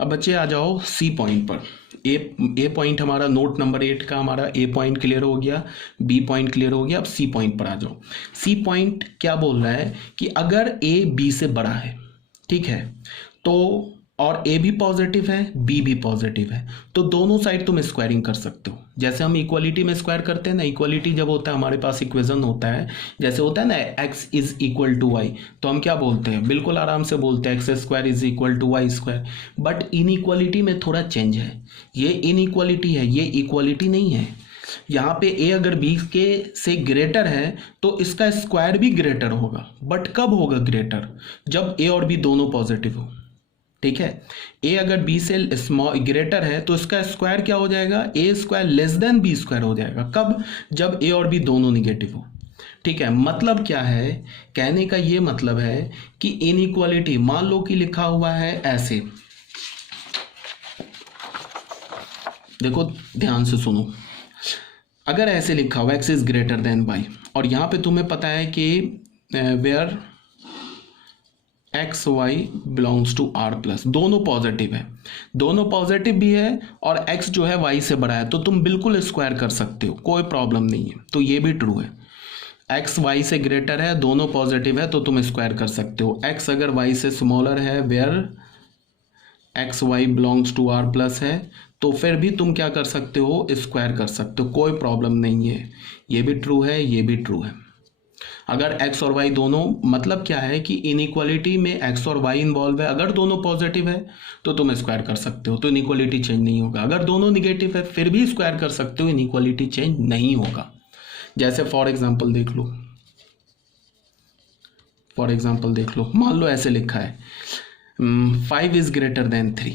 अब बच्चे आ जाओ सी पॉइंट पर। ए पॉइंट हमारा नोट नंबर 8 का हमारा ए पॉइंट क्लियर हो गया, बी पॉइंट क्लियर हो गया। अब सी पॉइंट पर आ जाओ। सी पॉइंट क्या बोल रहा है कि अगर ए बी से बड़ा है, ठीक है, तो और ए भी पॉजिटिव है बी भी पॉजिटिव है, तो दोनों साइड तुम स्क्वायरिंग कर सकते हो। जैसे हम इक्वालिटी में स्क्वायर करते हैं ना, इक्वालिटी जब होता है हमारे पास इक्वेशन होता है, जैसे होता है ना x is equal to y, तो हम क्या बोलते हैं, बिल्कुल आराम से बोलते हैं x square is equal to y square. But inequality में थोड़ा चेंज है, ये इनइक्वालिटी है, ये इक्वालिटी नहीं है। यहाँ पे a अगर b के से ग्रेटर है तो इसका स्क्वायर भी ग्रेटर होगा, बट कब होगा ग्रेटर, जब a और b दोनों पॉजिटिव हो, ठीक है। a अगर b से स्मॉल ग्रेटर है तो इसका स्क्वायर क्या हो जाएगा, a square less than b square हो जाएगा, कब, जब a और b दोनों निगेटिव हो, ठीक है। मतलब क्या है, कहने का ये मतलब है कि इनइक्वालिटी, मान लो कि लिखा हुआ है ऐसे, देखो ध्यान से सुनो, अगर ऐसे लिखा हुआ x is greater than y, और यहाँ पे तुम्हें पता है कि where x y belongs to R plus, दोनों पॉजिटिव है, दोनों पॉजिटिव भी है और x जो है y से बड़ा है, तो तुम बिल्कुल स्क्वायर कर सकते हो, कोई प्रॉब्लम नहीं है। तो ये भी ट्रू है, x y से ग्रेटर है, दोनों पॉजिटिव है, तो तुम स्क्वायर कर सकते हो। x अगर y से स्मॉलर है, where x y belongs to R plus है, तो फिर भी तुम क्या कर सकते हो, स्क्वायर कर सकते हो, कोई प्रॉब्लम नहीं है। ये भी ट्रू है, ये भी ट्रू है। अगर x और y दोनों, मतलब क्या है कि इनइक्वालिटी में x और y इन्वॉल्व है, अगर दोनों पॉजिटिव है तो तुम स्क्वायर कर सकते हो, तो इनइक्वालिटी चेंज नहीं होगा। अगर दोनों निगेटिव है फिर भी स्क्वायर कर सकते हो, इनइक्वालिटी चेंज नहीं होगा। जैसे फॉर एग्जांपल देख लो, मान लो ऐसे लिखा है 5 इज ग्रेटर देन 3,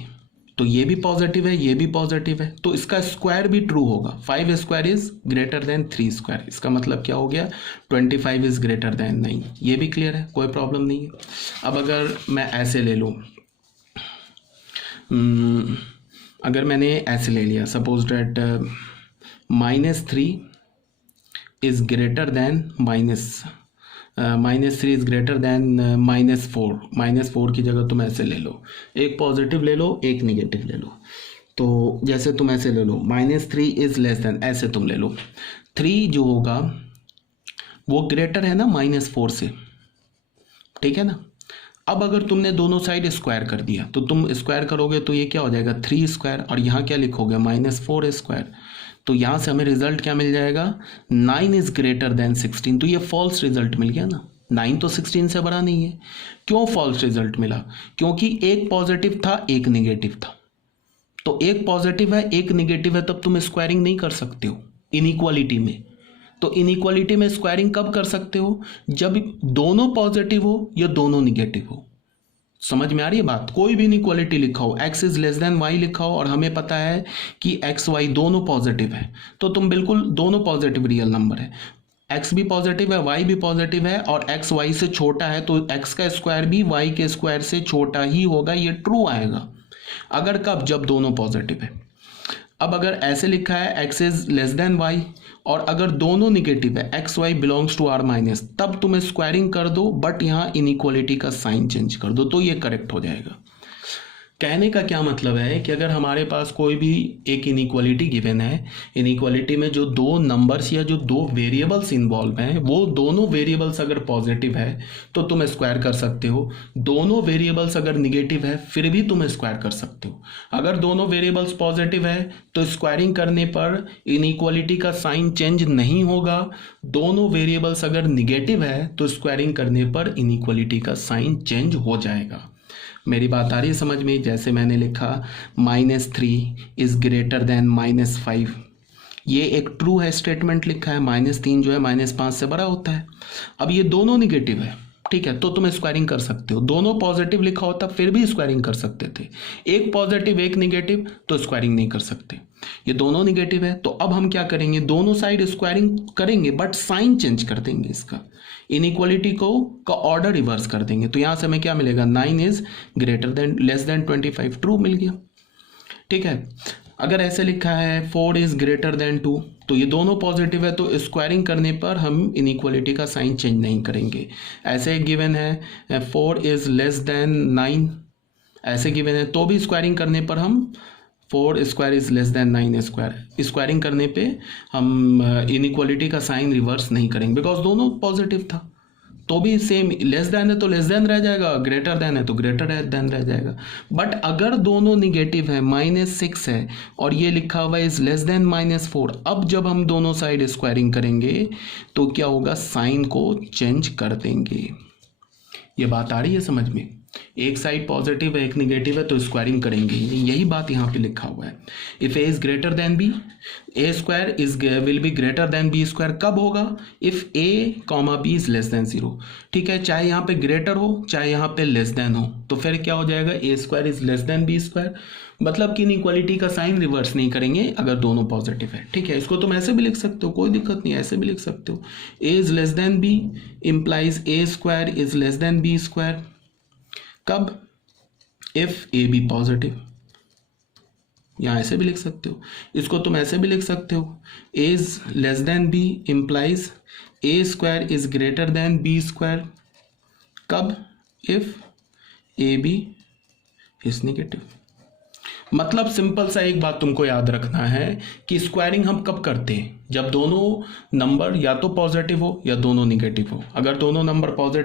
तो ये भी पॉजिटिव है, ये भी पॉजिटिव है, तो इसका स्क्वायर भी ट्रू होगा। 5 square is greater then 3 square, इसका मतलब क्या हो गया, 25 इज ग्रेटर देन 9। ये भी क्लियर है, कोई प्रॉब्लम नहीं है। अब अगर मैं ऐसे ले लूँ, अगर मैंने ऐसे ले लिया, suppose that -3 is greater then -3 is greater then -4 की जगह तुम ऐसे ले लो, एक पॉजिटिव ले लो एक निगेटिव ले लो। तो जैसे तुम ऐसे ले लो, -3 इज लेस देन, ऐसे तुम ले लो, 3 जो होगा वो ग्रेटर है ना -4 से, ठीक है ना। अब अगर तुमने दोनों साइड स्क्वायर कर दिया, तो तुम स्क्वायर करोगे तो ये क्या हो जाएगा 3 स्क्वायर, और यहाँ क्या लिखोगे -4 स्क्वायर, तो यहाँ से हमें रिजल्ट क्या मिल जाएगा, 9 इज ग्रेटर देन 16। तो ये फॉल्स रिजल्ट मिल गया ना, 9 तो 16 से बड़ा नहीं है। क्यों फॉल्स रिजल्ट मिला, क्योंकि एक पॉजिटिव था एक निगेटिव था, तो एक पॉजिटिव है एक निगेटिव है, तब तुम स्क्वायरिंग नहीं कर सकते हो इनइक्वालिटी में। तो इनइक्वालिटी में स्क्वायरिंग कब कर सकते हो, जब दोनों पॉजिटिव हो या दोनों निगेटिव हो। समझ में आ रही है बात, कोई भी इनइक्वालिटी लिखा हो, x is less than y लिखा हो, और हमें पता है कि x y दोनों पॉजिटिव है, तो तुम बिल्कुल, दोनों पॉजिटिव रियल नंबर है, x भी पॉजिटिव है y भी पॉजिटिव है, और x y से छोटा है, तो x का स्क्वायर भी y के स्क्वायर से छोटा ही होगा, ये ट्रू आएगा। अगर कब, जब दोनों पॉजिटिव है। अब अगर ऐसे लिखा है x is less than y, और अगर दोनों निगेटिव है, x y belongs to R minus, तब तुम स्क्वायरिंग कर दो, बट यहाँ इनइक्वालिटी का साइन चेंज कर दो, तो ये करेक्ट हो जाएगा। कहने का क्या मतलब है कि अगर हमारे पास कोई भी एक इनइक्वालिटी गिवन है, इनइक्वालिटी में जो दो नंबर्स या जो दो वेरिएबल्स इन्वॉल्व हैं, वो दोनों वेरिएबल्स अगर पॉजिटिव है तो तुम स्क्वायर कर सकते हो, दोनों वेरिएबल्स अगर निगेटिव है फिर भी तुम स्क्वायर कर सकते हो। अगर दोनों वेरिएबल्स पॉजिटिव है तो स्क्वायरिंग करने पर इनइक्वालिटी का साइन चेंज नहीं होगा, दोनों वेरिएबल्स अगर निगेटिव है तो स्क्वायरिंग करने पर इनइक्वालिटी का साइन चेंज हो जाएगा। मेरी बात आ रही है समझ में, जैसे मैंने लिखा -3 इज ग्रेटर देन -5, ये एक ट्रू है स्टेटमेंट लिखा है, -3 जो है -5 से बड़ा होता है। अब ये दोनों निगेटिव है, ठीक है, तो तुम स्क्वायरिंग कर सकते हो, दोनों पॉजिटिव लिखा होता फिर भी स्क्वायरिंग कर सकते थे, एक पॉजिटिव एक निगेटिव तो स्क्वायरिंग नहीं कर सकते, ये दोनों निगेटिव है। तो अब हम क्या करेंगे, दोनों साइड स्क्वायरिंग करेंगे, बट साइन चेंज कर देंगे, इसका इनइक्वालिटी का ऑर्डर रिवर्स कर देंगे। तो यहां से हमें क्या मिलेगा, 9 is greater than less than 25, true मिल गया, ठीक है। अगर ऐसे लिखा है 4 इज ग्रेटर देन 2, तो ये दोनों पॉजिटिव है, तो स्क्वायरिंग करने पर हम इनइक्वालिटी का साइन चेंज नहीं करेंगे। ऐसे गिवन है 4 इज लेस देन 9, ऐसे गिवन है तो भी स्क्वायरिंग करने पर हम 4 square is less then 9 square, squaring करने पे हम इनइक्वालिटी का साइन रिवर्स नहीं करेंगे बिकॉज दोनों पॉजिटिव था, तो भी सेम, लेस देन है तो लेस देन रह जाएगा, ग्रेटर देन है तो ग्रेटर देन रह जाएगा। बट अगर दोनों निगेटिव है, -6 है और ये लिखा हुआ है इज लेस देन -4, अब जब हम दोनों साइड स्क्वायरिंग करेंगे तो क्या होगा, साइन को चेंज कर देंगे। ये बात आ रही है समझ में? एक साइड पॉजिटिव है एक निगेटिव है तो स्क्वायरिंग करेंगे, यही बात यहाँ पे लिखा हुआ है। If a is greater than b, a square is will be greater than B square कब होगा, if a comma b is less than 0। ठीक है, चाहे यहाँ पे ग्रेटर हो चाहे यहाँ पे लेस देन हो, तो फिर क्या हो जाएगा, A square is less than B square, मतलब कि इनइक्वालिटी का साइन रिवर्स नहीं करेंगे अगर दोनों पॉजिटिव है। ठीक है, इसको तुम ऐसे भी लिख सकते हो, कोई दिक्कत नहीं, ऐसे भी लिख सकते हो। A is less than B implies A square is less than B square कब, इफ ए बी पॉजिटिव। यहाँ ऐसे भी लिख सकते हो, इसको तुम ऐसे भी लिख सकते हो, A is less than B implies A square is greater than B square कब, if A B is negative. मतलब सिंपल सा एक बात तुमको याद रखना है कि स्क्वायरिंग हम कब करते हैं, जब दोनों नंबर या तो पॉजिटिव हो या दोनों निगेटिव हो। अगर दोनों नंबर पॉजिटिव